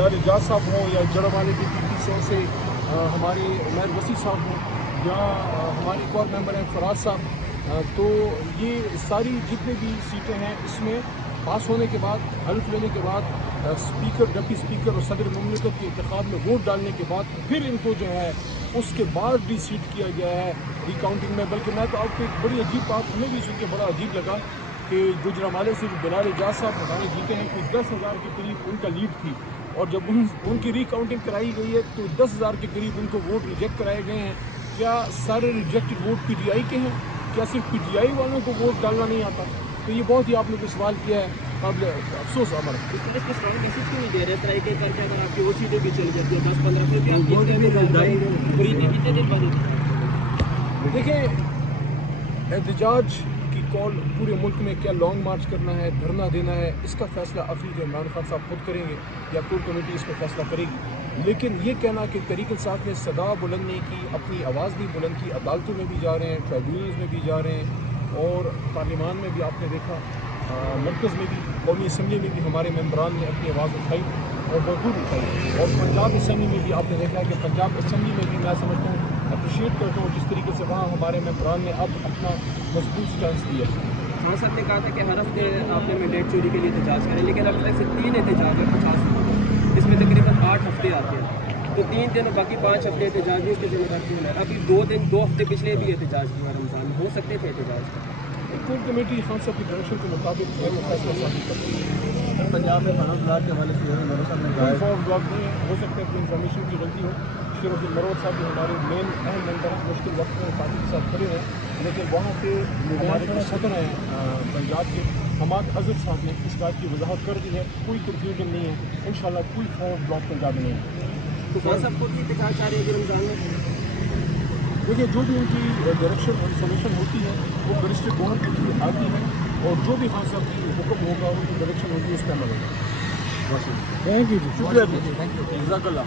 بلال اعجاز صاحب ہوں یا جڑ والے کے PPC سے ہمارے عمیر وسیع صاحب ہوں یا ہمارے ایک اور ممبر ہیں فراز صاحب، تو یہ ساری جتنے بھی سیٹیں ہیں اس میں پاس ہونے کے بعد، حلف لینے کے بعد، اسپیکر، ڈپٹی اسپیکر اور صدر مملکت کے انتخاب میں ووٹ ڈالنے کے بعد پھر ان کو جو ہے اس کے بعد ری سیٹ کیا گیا ہے ری کاؤنٹنگ میں. بلکہ میں تو آپ کو ایک بڑی عجیب بات ہمیں بھی سن کے بڑا عجیب لگا کہ گوجرانوالے سے جو بلال اعجاز صاحب ہمارے جیتے ہیں کہ 10,000 کے قریب ان کا لیڈ تھی، اور جب ان کی ری کاؤنٹنگ کرائی گئی ہے تو 10,000 کے قریب ان کو ووٹ ریجیکٹ کرائے گئے ہیں. کیا سارے ریجیکٹڈ ووٹ PTI کے ہیں؟ کیا صرف PTI والوں کو ووٹ ڈالنا نہیں آتا؟ تو یہ بہت ہی آپ نے سوال کیا ہے، قابل افسوس امر. دیکھیں، احتجاج کی کال پورے ملک میں کیا لانگ مارچ کرنا ہے، دھرنا دینا ہے، اس کا فیصلہ اخیر جو عمران خان صاحب خود کریں گے یا کور کمیٹی اس پہ فیصلہ کرے گی. لیکن یہ کہنا کہ تحریک انصاف نے صدا بلند نہیں کی، اپنی آواز نہیں بلند کی، عدالتوں میں بھی جا رہے ہیں، ٹرائیبونلز میں بھی جا رہے ہیں، اور پارلیمان میں بھی آپ نے دیکھا، مرکز میں بھی، قومی اسمبلی میں بھی ہمارے ممبران نے اپنی آواز اٹھائی اور بھرپور اٹھائی، اور پنجاب اسمبلی میں بھی آپ نے دیکھا کہ پنجاب اسمبلی میں بھی میں سمجھتا ہوں، اپریشیٹ کرتا ہوں جس طریقے سے وہاں ہمارے ممبران نے اب اپنا مضبوط سٹینس لیا. خان صاحب نے کہا تھا کہ ہر ہفتے آپ نے مینڈیٹ چوری کے لیے احتجاج کریں، لیکن اب تک سے 3 احتجاج ہیں 50 دنوں میں، اس میں تقریباً 8 ہفتے آتے ہیں، تو 3 دن اور باقی 5 ہفتے احتجاج نہیں، اس کے ذمہ دار کون ہے؟ ابھی 2 ہفتے پچھلے بھی احتجاج کیا رمضان میں، ہو سکتے تھے احتجاج. کور کمیٹی خان صاحب کی ڈائریکشن کے مطابق جو ہے وہ فیصلہ صادر کرتی ہے. پنجاب میں فاروق بلاک کے حوالے سے میرے سامنے کوئی فارم بلاک نہیں ہے، ہو سکتا ہے کہ انفارمیشن کی غلطی ہو. شیر عبد المروت صاحب جو ہمارے مین اہم ممبر ہیں، مشکل وقت میں پارٹی کے ساتھ کھڑے ہیں، لیکن وہاں پہ ہمارے جو صدر ہیں پنجاب کے حماد حضرت صاحب نے اس بات کی وضاحت کر دی ہے، کوئی کنفیوژن نہیں ہے، انشاءاللہ کوئی فارم بلاک پنجاب میں نہیں ہے. تو خان صاحب خود بھی احتجاج چاہ رہے ہیں رمضان میں؟ دیکھیے، جو بھی ان کی ڈائریکشن انفارمیشن ہوتی ہے وہ بیرسٹر گوہر کے تھرو آتی ہے، اور جو بھی خان صاحب کی حکم ہوگا، ان کی ڈائریکشن ہوگی، اس پہ عمل ہوگا. تھینک یو جی، شکریہ جی، جزاک اللہ.